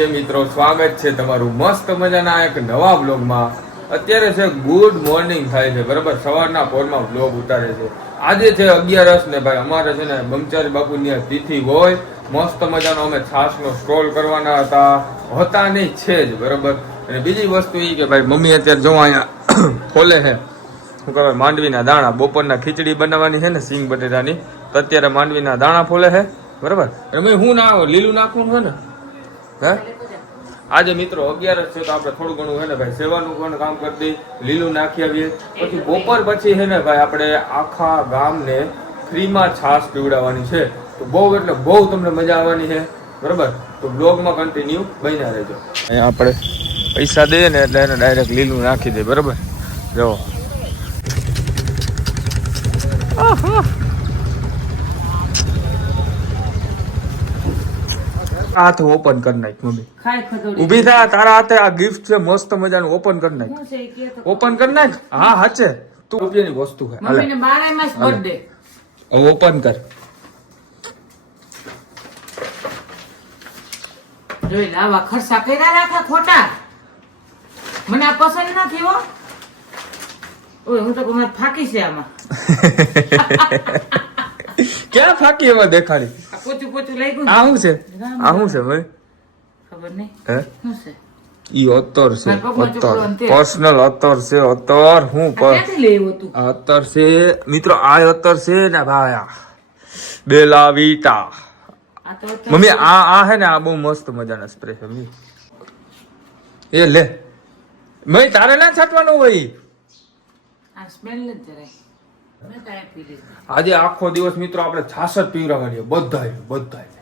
છે મિત્રો. સ્વાગત છે તમારું મસ્ત મજાના એક નવા બ્લોગમાં અત્યારે છે ગુડ મોર્નિંગ થાય છે, બરાબર? સવારના પોરમાં બ્લોગ ઉતારે છે. આજે છે અગિયારસ ને ભાઈ, અમારે છે ને બ્રહ્મચારી બાપુની તિથિ હોય. મસ્ત મજાનો અમે છાશનો સ્ટ્રોલ કરવાના હતા. હતા નહીં, છે જ, બરાબર? અને બીજી વસ્તુ એ કે ભાઈ, મમ્મી અત્યારે જો અહીંયા ખોલે છે. શું કહેવાય, માંડવીના દાણા. બપોરના ખીચડી બનાવવાની છે ને, સિંગ બટેટાની. તો અત્યારે માંડવીના દાણા ફોલે છે, બરાબર? અમે હું ના લીલું નાખવું છે ને હે? આજે મિત્રો અગિયારસ છે તો આપણે થોડું ઘણું છે ને ભાઈ, સેવાનું પણ કામ કરી દઈ, લીલું નાખી આવીએ. પછી બપોર પછી છે ને ભાઈ, આપણે આખા ગામને ફ્રીમાં છાશ પીવડાવવાની છે. તો બહુ એટલે બહુ તમને મજા આવવાની છે. બરાબર? તો બ્લોગમાં કન્ટિન્યુ બન્યા રહેજો. અહીંયા આપણે પૈસા દઈએ ને એટલે એને ડાયરેક્ટ લીલું નાખી દે બરાબર? જો. હાથ ઓપન કરી નાખ મમ્મી. ઊભી થા તારા હાથે આ ગિફ્ટ છે મસ્ત મજાનું ઓપન કરી નાખ. ઓપન કરી નાખ? હા હાચે. તું રૂપિયાની વસ્તુ છે હાલે. ઓપન કર. જોઈ લે, આવા ખર્ચા કર્યા રાખે ખોટા. મને આ પસંદ નથી હો. ઓય હું તો કહું, ફાકી છે આમાં. ક્યાં ફાકી એમાં દેખાડી? પોચું પોચું લઈ ગયું આ શું છે? આ શું છે ભાઈ? ખબર નહીં. હે? શું છે? ઈ અત્તર છે અત્તર. પર્સનલ અત્તર છે અત્તર હું અત્તર છે મિત્રો આ અત્તર છે ને ભાયા આ બેલા વીટા આ તો તો- મમ્મી આ આ હે ને આ બહુ મસ્ત મજાના સ્પ્રે છે મમ્મી. એ લે. મમ્મી તારે ના છાંટવાનું હોય? આ smell જ જરાય. આજે આખો દિવસ મિત્રો આપણે છાસઠ પીવડાવવાની બધાય બધાય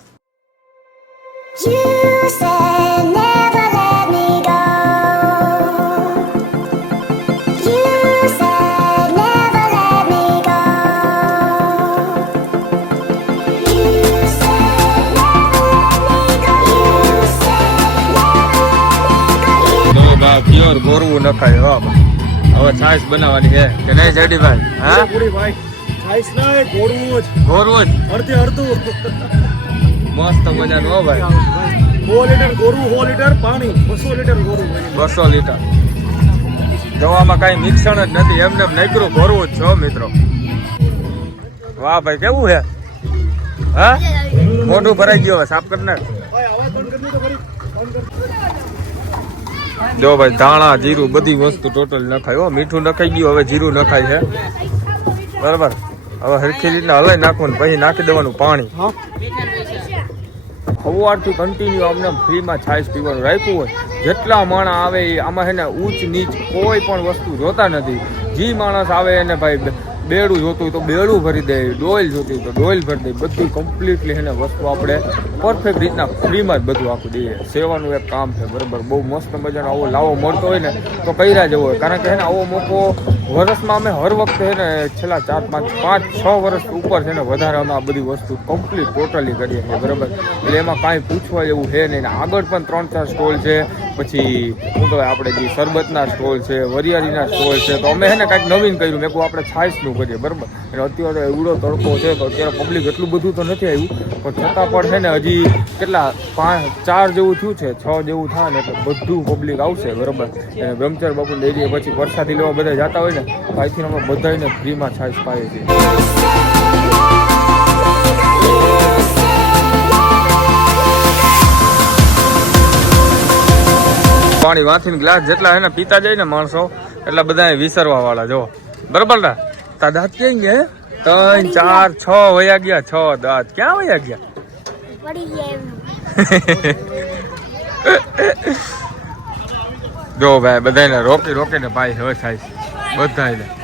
You said never let me go. You said never let me go. You said never let me go. You said never let me go. તો બા પ્યોર ગોરવું નખાય હો બા. હવે છાશ બનાવવાની છે. કે નહીં જડીભાઈ હા? પૂરી ભાઈ ખાઈશ ના ઘોડવું જ. ગોરવું જ? અડધે અડધું. મસ્ત મજાનું હો ભાઈ. સો લીટર ગોરવું સો લીટર પાણી બસો લીટર ગોરવું બસો લીટર. દવામાં કઈ મિક્સણ જ નથી એમને એમ નકરું ભરવું જ છો મિત્રો. વાહ ભાઈ કેવું છે? હા? મોઢું ભરાઈ ગયો સાફ કરી નાખ ભાઈ અવાજ બંધ કરી દો તો ખરી બંધ કર જો ભાઈ ધાણા જીરું બધી વસ્તુ ટોટલ નખાય. હો મીઠું નખાઈ ગયું હવે જીરું નખાય છે. બરાબર? હવે હરખી રીતના હલાઈ નાખવાનું પછી નાખી દેવાનું પાણી. સવારથી કન્ટિન્યુ અમને ફ્રીમાં છાશ પીવાનું રાખ્યું હોય. જેટલા માણસ આવે એ આમાં છે ને ઊંચ નીચ કોઈ પણ વસ્તુ જોતા નથી. જે માણસ આવે એને ભાઈ બેડું જોતું હોય તો બેડું ભરી દે, ડોઇલ જોતી તો ડોઈલ ભરી દે. બધું કમ્પ્લીટલી એને વસ્તુ આપણે પરફેક્ટ રીતના ફ્રીમાં જ બધું આપી દઈએ. સેવાનું એક કામ છે, બરાબર? બહુ મસ્ત મજાનો આવો લાવો મળતો હોય ને તો કર્યા જવો હોય. કારણ કે એને આવો મોકો વર્ષમાં અમે હર વખતે એને છેલ્લા ચાર, પાંચ પાંચ, છ વર્ષ ઉપર છે ને વધારે અમે આ બધી વસ્તુ કમ્પ્લીટ ટોટલી કરીએ છીએ, બરાબર? એટલે એમાં કાંઈ પૂછવા જેવું છે નહીં. આગળ પણ ત્રણ ચાર સ્ટોલ છે. પછી શું કહેવાય આપણે જે શરબતના સ્ટોલ છે, વરિયાળીના સ્ટોલ છે, તો અમે છે ને કાંઈક નવીન કર્યું. મેં કહું આપણે છાશનું કરીએ, બરાબર? અને અત્યારે એવડો તડકો છે તો અત્યારે પબ્લિક એટલું બધું તો નથી આવ્યું. પણ છતાં પણ છે ને હજી કેટલા? પાંચ, ચાર જેવું થયું છે, છ જેવું થાય ને એટલે બધું પબ્લિક આવશે, બરાબર? અને બ્રહ્મચર બાપુ લઈ જઈએ, પછી વરસાદી લેવા બધા જતા હોય ને, તો અહીંથી અમે બધાને ફ્રીમાં છાશ પાઈએ છીએ. પાણી વાંચીને ગ્લાસ જેટલા એને પીતા જાય ને માણસો એટલા બધા વિસરવા વાળા જો. બરાબર ને? તા દાંત ક્યાં ગયા ત્રણ ચાર છ વયા ગયા છ દાંત. ક્યાં વયા ગયા? ગયા જો ભાઈ બધાને રોકી રોકીને ભાઈ હવે થાય છે. બધાને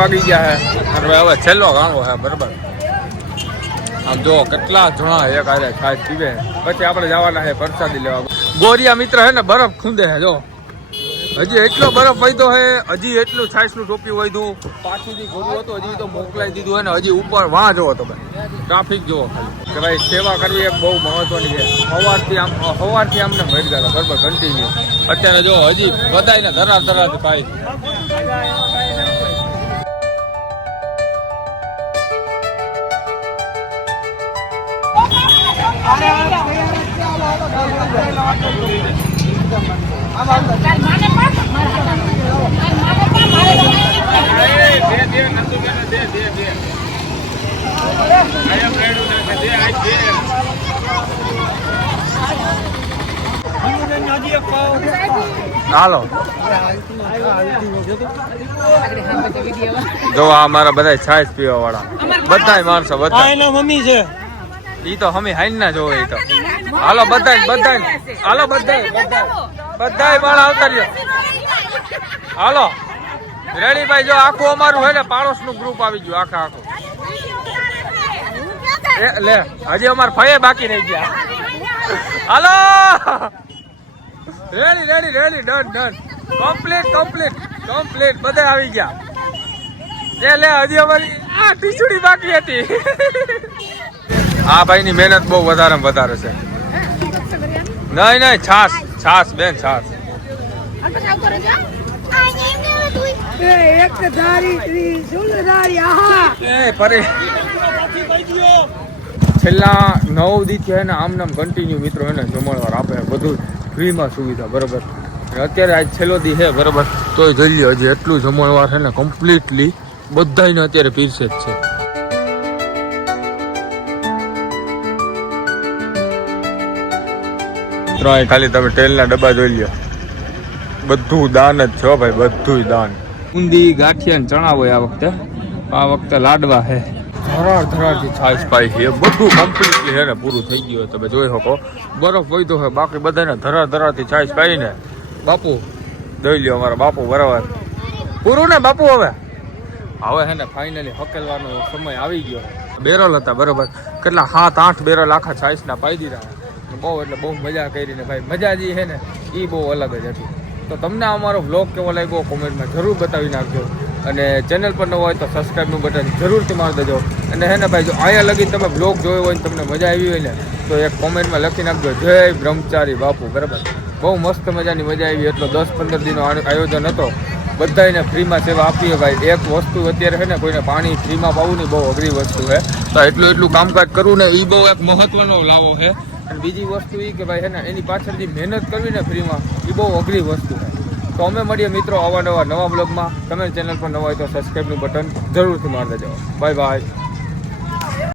વાગી ગયા છે અને હવે છેલ્લો ગાણો છે બરાબર. આમ જો કેટલા જણા એક આરે છાશ પીવે. પછી આપણે જવાના છે પ્રસાદી લેવા. ગોરિયા મિત્ર હે ને બરફ ખૂંદે છે જો. હજી એટલો બરફ વધ્યો હે, હજી એટલું છાશનું ટોપી વધ્યું. પાછું જે ગોરું હતું, હજી તો મોકલાઈ દીધું હે ને, હજી ઉપર વાં જોવો તમે. ટ્રાફિક જોવો કે ભાઈ, સેવા કરવી એક બહુ મહત્વની છે. સવારથી આમ સવારથી આમને મરી ગયા બરાબર કન્ટિન્યુ અત્યારે જો હજી બધાને ધરા ધરા ભાઈ હાલો. જો આ અમારા બધા છાશ પીવા વાળા બધા માણસો બધા મમ્મી છે. ઈ તો હમી હાઈન ના જોવે ઈ તો. હાલો બધા બધા હાલો બધા બધા બધાય આવતા રહ્યો હાલો. રેડીભાઈ જો આખું અમારું હોય ને પાડોશનું ગ્રુપ આવી ગયું આખા આખું. એ લે હજી અમારે ફયે બાકી રહી ગયા. હાલો. Ready ready ready done done. Complete complete complete બધા આવી ગયા. એ લે હજી અમારી આ ટીચડી બાકી હતી. આ ભાઈની મહેનત બહુ વધારે વધારે છે. નહીં નહીં છાસ છાસ બેન છાસ છેલ્લા નવ દી છે ને આમ નામ કન્ટિન્યુ મિત્રો એને જમણવાર આપે બધું ફ્રીમાં સુવિધા બરોબર. અત્યારે આજ છેલ્લો દી છે બરોબર. તોય જોઈ લ્યો હજી એટલું જમણવાર છે ને કમ્પ્લીટલી બધાયને અત્યારે પીરસે જ છે. ત્રણેય ખાલી તમે તેલના ડબ્બા જોઈ લ્યો. બધું દાન જ છો ભાઈ બધું દાન. ઊંધી, ગાંઠિયા ચણા હોય આ વખતે. આ વખતે લાડવા હે. ધરાર, ધરારથી છાશ પાઈ છે બધું કમ્પ્લીટલી છે ને, પૂરું થઈ ગયું તમે જોઈ શકો. બરફ વહીતો છે બાકી બધાને ધરાર, ધરારથી છાશ પાઈને બાપુ દઈ લ્યો અમારા બાપુ બરાબર. પૂરું ને બાપુ હવે? હવે છે ને ફાઇનલી હકેલવાનો સમય આવી ગયો. બેરલ હતા, બરોબર. કેટલા, સાત, આઠ બેરલ આખા છાશના પાઈ દીધા બહુ એટલે બહુ મજા કરીને ભાઈ. મજા જે છે ને? એ બહુ અલગ જ હતી. તો તમને અમારો વ્લોગ કેવો લાગ્યો કોમેન્ટમાં જરૂર બતાવી નાખજો. અને ચેનલ પર ન હોય તો સબસ્ક્રાઈબનું બટન જરૂરથી મારી દેજો. અને હે ને ભાઈ, જો અહીંયા લગી તમે બ્લોગ જોયો હોય ને તમને મજા આવી હોય ને, તો એક કોમેન્ટમાં લખી નાખજો, જય બ્રહ્મચારી બાપુ. બરાબર? બહુ મસ્ત મજાની મજા આવી. એટલો દસ પંદર દિનનો આયોજન હતો. બધાને ફ્રીમાં સેવા આપીએ ભાઈ. એક વસ્તુ અત્યારે છે ને કોઈને પાણી ફ્રીમાં પાવું ને બહુ અઘરી વસ્તુ છે તો એટલું એટલું કામકાજ કરવું ને એ બહુ એક મહત્વનો લાવો છે અને બીજી વસ્તુ એ કે ભાઈ હે ને, એની પાછળ જે મહેનત કરવી ને ફ્રીમાં એ બહુ અઘરી વસ્તુ છે. તો અમે મળીએ મિત્રો આવા નવા બ્લોગમાં તમે ચેનલ પર નવા હોય તો સબસ્ક્રાઈબનું બટન જરૂરથી મારી દેજો બાય બાય